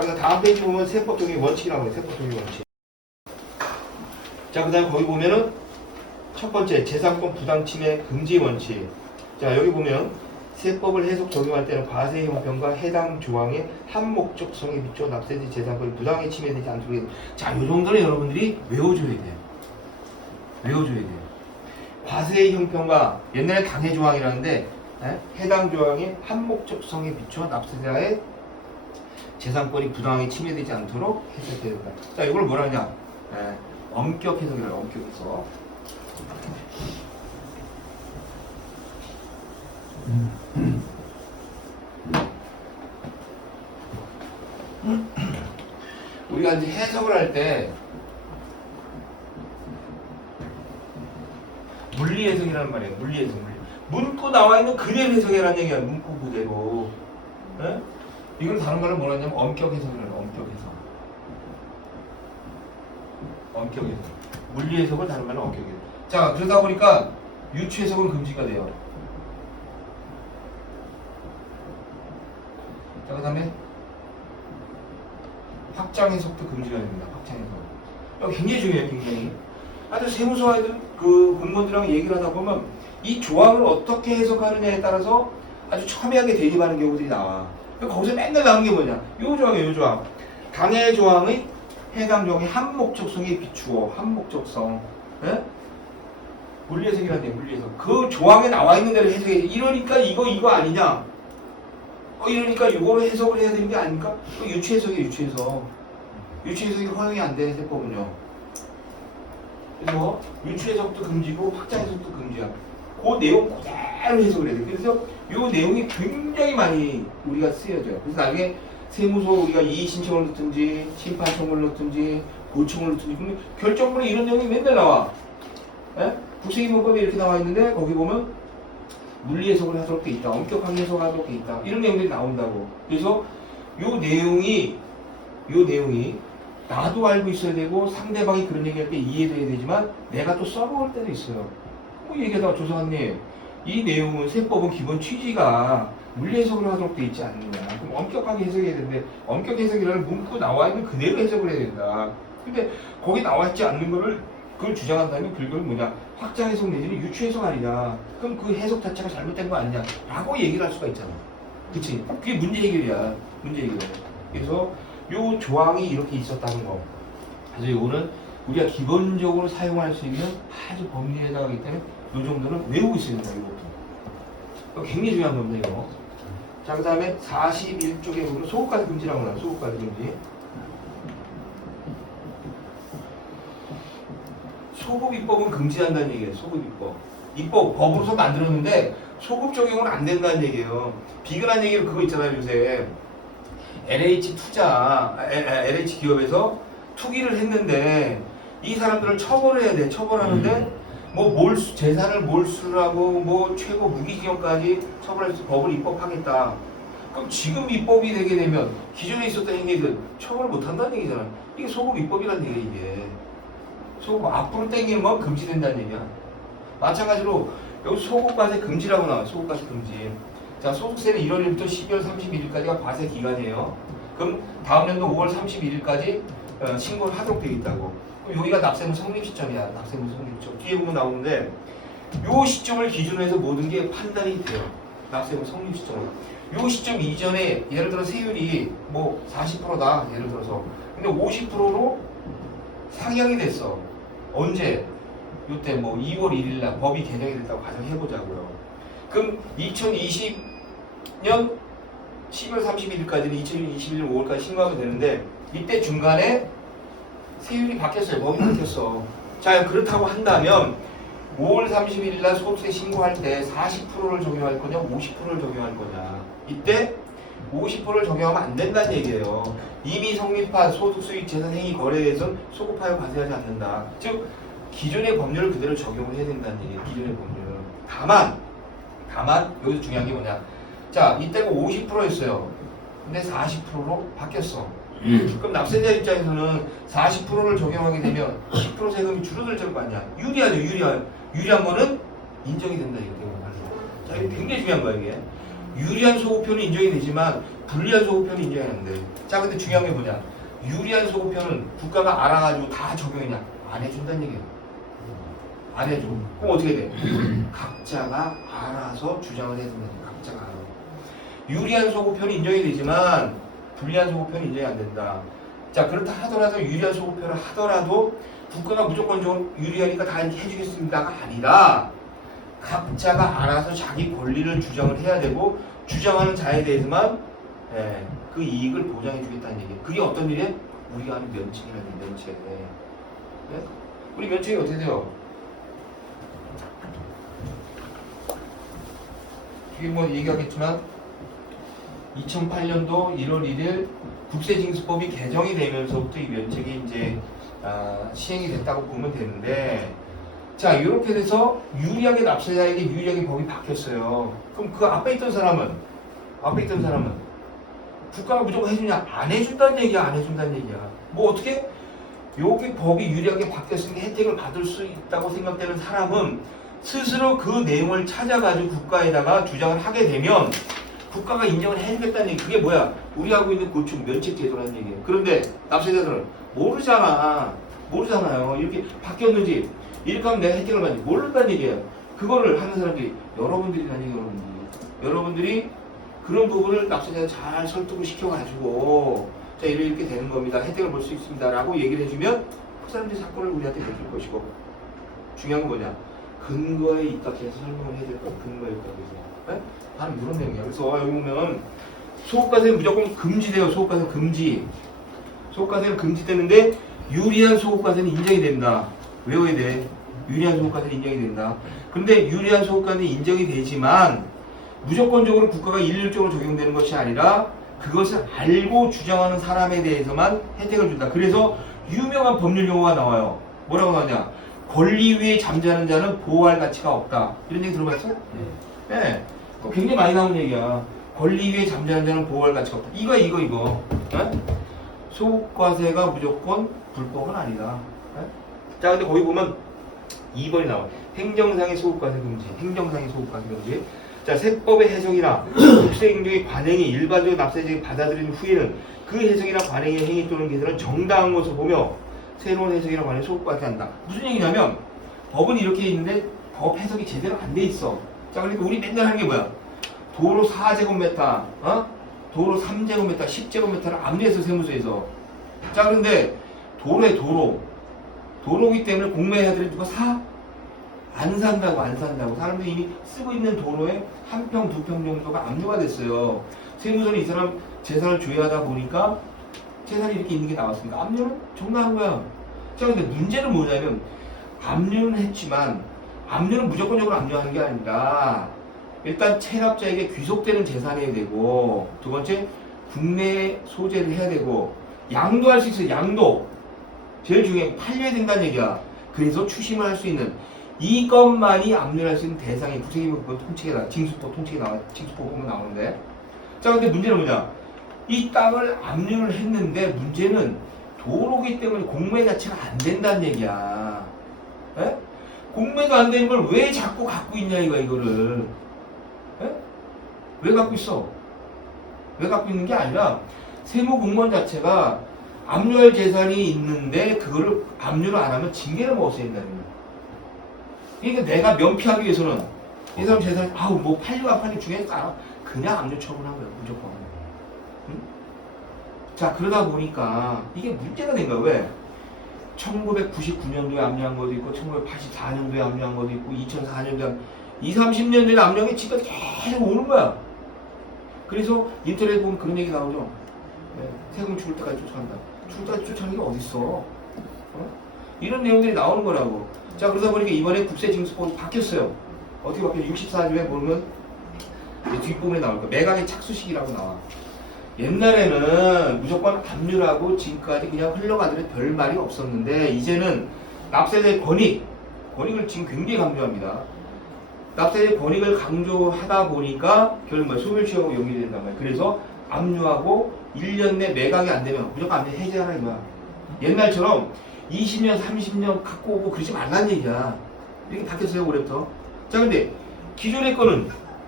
그다음 다음 페이지 보면 세법 적용 원칙이라고 해요. 세법 적용 원칙. 자, 그다음 거기 보면은 첫 번째 재산권 부당 침해 금지 원칙. 자, 여기 보면 세법을 해석 적용할 때는 과세 형평과 해당 조항의 한목적성에 비춰 납세지 재산권이 부당하게 침해되지 않도록. 자, 요 정도는 여러분들이 외워줘야 돼요. 외워줘야 돼요. 과세 형평과 옛날에 강해 조항이라는데 해당 조항의 한목적성에 비춰 납세자의 재산권이 부당하게 침해되지 않도록 해석해야 된다. 자, 이걸 뭐라 하냐? 엄격 해석이라고. 엄격 해석. 우리가 이제 해석을 할 때 물리 해석이라는 말이에요. 물리 해석. 문구 나와 있는 그대로 해석이라는 얘기야. 문구 그대로. 예? 이걸 다른 말로 뭐라 하냐면 엄격 해석이라는. 엄격 해석. 엄격 해석. 물리 해석을 다른 말로 엄격 해석. 자, 그러다 보니까 유추 해석은 금지가 돼요. 자, 그 다음에 확장 해석도 금지가 됩니다. 확장 해석. 이거 굉장히 중요해요. 굉장히. 아주 세무서 애들 그 공무원들이랑 얘기를 하다 보면 이 조항을 어떻게 해석하느냐에 따라서 아주 첨예하게 대립하는 경우들이 나와. 거기서 맨날 나오는 게 뭐냐? 요 조항이에요. 요 조항. 강해 조항의 해당 조항의 한목적성에 비추어. 한목적성. 예? 물리해석이라는 게 물리해석. 그 조항에 나와 있는 대로 해석해. 이러니까 이거 아니냐? 이러니까 이거로 해석을 해야 되는 게 아닙니까? 유추해석이에요. 유추해석. 유추해석이 허용이 안 되는 세법은요. 그래서 유추해석도 금지고 확장해석도 금지야. 그 내용 그대로 해석을 해야 돼. 그래서 이 내용이 굉장히 많이 우리가 쓰여져요. 그래서 나중에 세무서 우리가 이의 신청을 넣든지 심판 청구를 넣든지 고청을 넣든지 그러면 결정문에 이런 내용이 맨날 나와. 예? 국세기본법에 이렇게 나와 있는데 거기 보면 물리 해석을 하도록 돼 있다. 엄격하게 해석하도록 돼 있다. 이런 내용들이 나온다고. 그래서 요 내용이 나도 알고 있어야 되고 상대방이 그런 얘기할 때 이해도 해야 되지만 내가 또 써먹을 때도 있어요. 뭐 얘기하다가 조사관님 이 내용은 세법은 기본 취지가 물리 해석을 하도록 돼 있지 않느냐. 그럼 엄격하게 해석해야 되는데 엄격 해석이라는 문구 나와 있는 그대로 해석을 해야 된다. 근데 거기 나와 있지 않는 거를 그걸 주장한다면 그걸 뭐냐 확장 해석 내지는 유추 해석 아니냐. 그럼 그 해석 자체가 잘못된 거 아니냐 라고 얘기를 할 수가 있잖아. 그치? 그게 문제 해결이야. 문제 해결. 그래서 요 조항이 이렇게 있었다는 거. 그래서 요거는 우리가 기본적으로 사용할 수 있는 아주 법리에 해당하기 때문에 요 정도는 외우고 있어야 된다. 이것도 굉장히 중요한 겁니다. 이거. 자, 그 다음에 41쪽에 보면 소급과세 금지라고 나와요. 소급과세 금지. 소급 입법은 금지한다는 얘기예요. 소급 입법. 입법 법으로서 만들었는데 소급 적용은 안 된다는 얘기예요. 비근한 얘기로 그거 있잖아요. 요새 LH 투자, LH 기업에서 투기를 했는데 이 사람들을 처벌을 해야 돼. 처벌하는데 뭐 몰수, 재산을 몰수를 하고 뭐 최고 무기징역까지 처벌해서 법을 입법하겠다. 그럼 지금 입법이 되게 되면 기존에 있었던 행위들 처벌을 못 한다는 얘기잖아. 이게 소급 입법이라는 얘기야. 이게 소급 앞으로 땡기는 건 금지된다는 얘기야. 마찬가지로 여기 소급과세 금지라고 나와요. 소급과세 금지. 자, 소득세는 1월 1일부터 12월 31일까지가 과세 기간이에요. 그럼 다음 연도 5월 31일까지 신고를 하도록 되어 있다고. 그럼 여기가 납세무 성립 시점이야. 납세무 성립 시점. 뒤에 보면 나오는데 요 시점을 기준으로 해서 모든 게 판단이 돼요. 납세무 성립 시점. 요 시점 이전에 예를 들어 세율이 뭐 40%다. 예를 들어서. 근데 50%로 상향이 됐어. 언제? 요때 뭐 2월 1일 날 법이 개정이 됐다고 가정해보자고요. 그럼 2020년 12월 31일까지는 2021년 5월까지 신고하면 되는데 이때 중간에 세율이 바뀌었어요. 법이 바뀌었어. 자, 그렇다고 한다면 5월 31일 날 소득세 신고할 때 40%를 적용할 거냐 50%를 적용할 거냐. 이때 50%를 적용하면 안 된다는 얘기예요. 이미 성립한 소득수익 재산행위 거래에 대해서는 소급하여 과세하지 않는다. 즉 기존의 법률을 그대로 적용을 해야 된다는 얘기예요. 기존의 법률은. 다만 여기서 중요한 게 뭐냐. 자, 이때가 50%였어요. 근데 40%로 바뀌었어. 그럼 납세자 입장에서는 40%를 적용하게 되면 10% 세금이 줄어들 거 아니야. 유리한 거는 인정이 된다. 이렇게 말해요. 자, 이게 굉장히 중요한 거야 이게. 유리한 소급표는 인정이 되지만 불리한 소급표는 인정이 안 돼. 자, 근데 중요한 게 뭐냐? 유리한 소급표는 국가가 알아가지고 다 적용이냐? 안 해준다는 얘기야. 안 해줘. 그럼 어떻게 돼? 각자가 알아서 주장을 해야 된다. 각자가 알아. 유리한 소급표는 인정이 되지만 불리한 소급표는 인정이 안 된다. 자, 그렇다 하더라도 유리한 소급표를 하더라도 국가가 무조건적으로 유리하니까 다 해주겠습니다가 아니라 각자가 알아서 자기 권리를 주장을 해야 되고 주장하는 자에 대해서만 그 이익을 보장해 주겠다는 얘기예요. 그게 어떤 일이에요? 우리가 하는 면책이라는 면책. 네? 우리 면책이 어떻게 돼요? 이게 뭐 얘기하겠지만 2008년도 1월 1일 국세징수법이 개정이 되면서부터 이 면책이 이제 시행이 됐다고 보면 되는데, 자, 이렇게 돼서 유리하게 납세자에게 유리하게 법이 바뀌었어요. 그럼 그 앞에 있던 사람은 국가가 무조건 해주냐? 안 해준다는 얘기야, 안 해준다는 얘기야. 뭐 어떻게? 여기 법이 유리하게 바뀌었으니까 혜택을 받을 수 있다고 생각되는 사람은 스스로 그 내용을 찾아가지고 국가에다가 주장을 하게 되면 국가가 인정을 해주겠다는 얘기. 그게 뭐야? 우리 하고 있는 고충 면책 제도라는 얘기예요. 그런데 납세자들은 모르잖아요. 이렇게 바뀌었는지, 이렇게 하면 내가 혜택을 받는지 모른다는 얘기예요. 그거를 하는 사람들이 여러분들이라는 얘기예요. 여러분들이 그런 부분을 납세자에 잘 설득을 시켜가지고 자, 이렇게 되는 겁니다. 혜택을 볼 수 있습니다. 라고 얘기를 해주면 그 사람들이 사건을 우리한테 내줄 것이고, 중요한 건 뭐냐? 근거에 입각해서 설명을 해야 될 거예요. 근거에 입각해서. 네? 바로 이런 내용이야. 그래서 여기 보면 소급과세는 무조건 금지돼요. 소급과세는 금지. 소급과세는 금지되는데 유리한 소급과세는 인정이 된다. 외워야 돼. 유리한 소급과세는 인정이 된다. 근데 유리한 소급과세는 인정이 되지만 무조건적으로 국가가 일률적으로 적용되는 것이 아니라 그것을 알고 주장하는 사람에 대해서만 혜택을 준다. 그래서 유명한 법률 용어가 나와요. 뭐라고 나오냐? 권리 위에 잠자는 자는 보호할 가치가 없다. 이런 얘기 들어봤어? 네. 굉장히 많이 나오는 얘기야. 권리 위에 잠자는 자는 보호할 가치가 없다. 이거. 네? 소급과세가 무조건 불법은 아니다. 네? 자, 근데 거기 보면 2번이 나와. 행정상의 소급과세 금지. 행정상의 소급과세 금지. 자, 세법의 해석이나 국세행정의 관행이 일반적으로 납세자에게 받아들인 후에는 그 해석이나 관행의 행위 또는 개설은 정당한 것으로 보며 새로운 해석이나 관행을 소급과세한다. 무슨 얘기냐면 법은 이렇게 있는데 법 해석이 제대로 안 돼 있어. 자, 그러니까 우리 맨날 하는 게 뭐야? 도로 4제곱미터, 도로 3제곱미터, 10제곱미터를 압류해서 세무서에서. 자, 그런데 도로이기 때문에 공매해야 되는 누가 사? 안 산다고. 사람들이 이미 쓰고 있는 도로에 1평, 2평 정도가 압류가 됐어요. 세무서는 이 사람 재산을 조회하다 보니까 재산이 이렇게 있는 게 나왔으니까 압류는 정당한 거야. 자, 근데 문제는 뭐냐면 압류는 했지만 압류는 무조건적으로 압류하는 게 아니라 일단 체납자에게 귀속되는 재산이 되고, 두 번째 국내에 소재를 해야 되고, 양도할 수 있어요. 양도 제일 중요해. 팔려야 된다는 얘기야. 그래서 추심을 할 수 있는 이것만이 압류할 수 있는 대상이 국세기밀법 통칙에 나와. 징수법 통칙에 나와. 징수법 보면 나오는데, 자, 근데 문제는 뭐냐? 이 땅을 압류를 했는데 문제는 도로기 때문에 공매 자체가 안 된다는 얘기야. 에? 공매도 안 되는 걸 왜 자꾸 갖고 있냐 이거를. 에? 왜 갖고 있어? 왜 갖고 있는 게 아니라 세무공무원 자체가 압류할 재산이 있는데 그거를 압류를 안 하면 징계를 먹었어야 된다는 거야. 그러니까 내가 면피하기 위해서는 이 사람 재산이 뭐 팔리고 안 팔리고 중요하지 않아. 그냥 압류 처분한 거야, 무조건. 응? 자, 그러다 보니까 이게 문제가 된 거야. 왜? 1999년도에 압류한 것도 있고 1984년도에 압류한 것도 있고 2004년도에 20-30년 전에 압류한 지금까지 계속 오는 거야. 그래서 인터넷에 보면 그런 얘기 나오죠. 네, 세금 죽을 때까지 쫓아간다. 죽을 때까지 쫓아가는 게 어딨어. 이런 내용들이 나오는 거라고. 자, 그러다 보니까 이번에 국세징수법이 바뀌었어요. 어떻게 바뀌었어요? 64조에 보면 뒷부분에 나올 거야. 매각의 착수식이라고 나와. 옛날에는 무조건 압류라고 지금까지 그냥 흘러가더라도 별 말이 없었는데, 이제는 납세자의 권익을 지금 굉장히 강조합니다. 납세자의 권익을 강조하다 보니까 결국 소멸시효하고 연결된단 말이에요. 그래서 압류하고 1년 내 매각이 안 되면 무조건 압류 해제하라 이거야. 옛날처럼 20년, 30년 갖고 오고 그러지 말라는 얘기야. 이렇게 바뀌었어요, 올해부터. 자, 근데 기존의 거는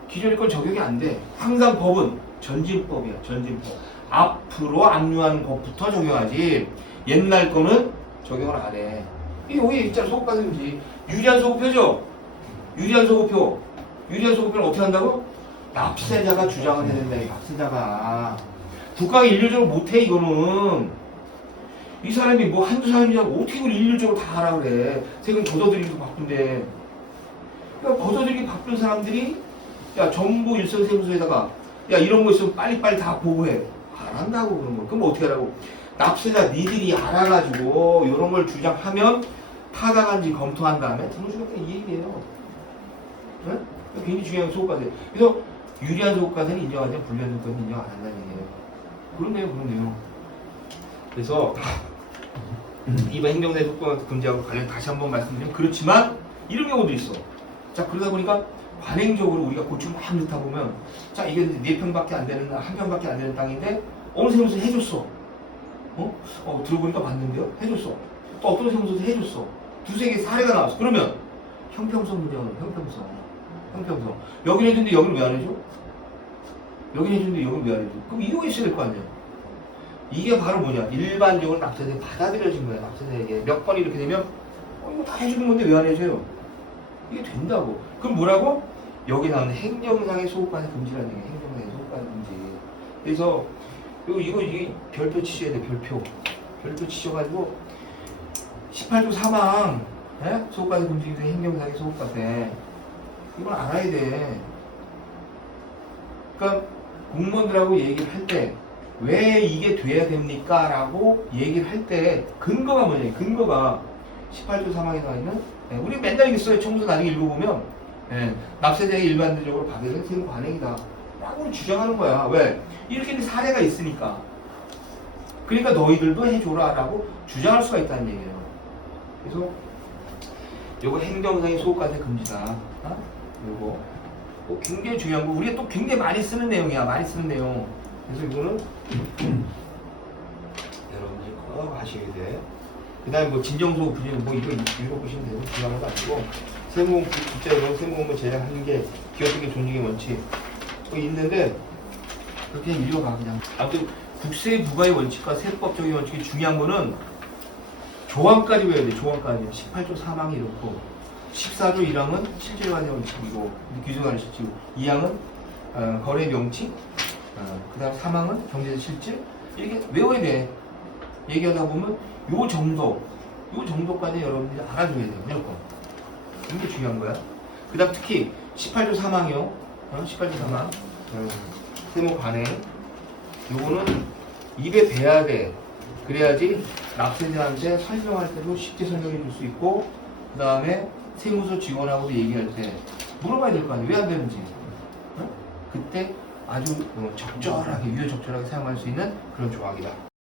기존의 건 적용이 안 돼. 항상 법은 전진법이야. 전진법. 앞으로 압류하는 법부터 적용하지. 옛날 거는 적용을 안 해. 이게 여기 있잖아. 소급가등지. 유리한 소급표죠. 유리한 소급표. 유리한 소급표는 어떻게 한다고? 납세자가 주장을 해야 된다. 이 납세자가. 국가가 일률적으로 못해 이거는. 이 사람이 뭐 한두 사람이냐고 어떻게 그걸 일률적으로 다 하라 그래. 세금 걷어들이기도 바쁜데. 그러니까 걷어들이기 바쁜 사람들이 야 정부 일선세무서에다가 야 이런 거 있으면 빨리빨리 다 보고해. 안 한다고 그런 거. 그럼 어떻게 하라고? 납세자 니들이 알아가지고 이런 걸 주장하면 타당한지 검토한 다음에 들어주겠다 이 얘기예요. 네? 굉장히 중요한 소급과세. 그래서 유리한 소급과세는 인정하지만 불리한 소급과세는 인정 안 한다는 얘기예요. 그렇네요, 그렇네요. 그래서 이번 행정사의 소급과세 금지하고 관련 다시 한번 말씀드리면 그렇지만 이런 경우도 있어. 자 그러다 보니까 관행적으로 우리가 고충 막 넣다 보면 자 이게 4평밖에 안 되는 1평밖에 안 되는 땅인데 어느 세무서 해줬어. 들어보니까 맞는데요? 해줬어. 또 어떤 세무서도 해줬어. 두세 개 사례가 나왔어. 그러면 형평성 문제가 나와. 형평성. 여기는 해줬는데 여기는 왜 안 해줘? 여기는 해줬는데 여기는 왜 안 해줘? 그럼 이유가 있어야 될 거 아니야. 이게 바로 뭐냐? 일반적으로 납세자에게 받아들여진 거야. 납세자에게 몇 번 이렇게 되면 이거 다 해주는 건데 왜 안 해줘요? 이게 된다고. 그럼 뭐라고? 여기 나오는 행정상의 소급과세 금지라는 얘기야. 행정상의 소급과세 금지. 그래서 이게 별표 치셔야 돼. 별표 치셔가지고 18조 사망 소급과세 금지 중에 행정상의 소급과세 이걸 알아야 돼. 그러니까 공무원들하고 얘기를 할 때 왜 이게 돼야 됩니까? 라고 얘기를 할 때 근거가 뭐냐? 근거가 18조 사망에 나와 있는 우리 맨날 이게 써요. 청구서 나중에 읽어보면 납세자에게 일반적으로 받을 세금 관행이다 라고 주장하는 거야. 왜? 이렇게 사례가 있으니까. 그러니까 너희들도 해줘라 라고 주장할 수가 있다는 얘기예요. 그래서 요거 행정상의 소급과세 금지다. 요거 굉장히 중요한 거. 우리가 또 굉장히 많이 쓰는 내용이야. 많이 쓰는 내용. 그래서 이거는 여러분들이 꼭 하셔야 돼. 그 다음에 뭐 진정소급 부정 뭐 이거 읽어보시면 되고 중요한 거 아니고 세무공 국제적으로 세무공무 제작하는 게 기업적인 존중의 원칙 뭐 있는데 그렇게 읽어봐 그냥. 아무튼 국세 부과의 원칙과 세법적인 원칙이 중요한 거는 조항까지 외워야 돼. 조항까지 18조 3항이 이렇고 14조 1항은 실질관의 원칙이고 규정하는 실칙이고 2항은 거래 명칭 그 다음 3항은 경제적 실질 이렇게 외워야 돼. 얘기하다 보면 요 정도까지 여러분들이 알아줘야 돼요. 무조건. 이게 중요한 거야. 그 다음 특히 18조 3항이요. 18조 3항 세무 관행 요거는 입에 배야 돼. 그래야지 납세자한테 설명할 때도 쉽게 설명해 줄 수 있고 그 다음에 세무서 직원하고도 얘기할 때 물어봐야 될 거 아니에요. 왜 안 되는지. 그때 아주 적절하게 유효적절하게 사용할 수 있는 그런 조항이다.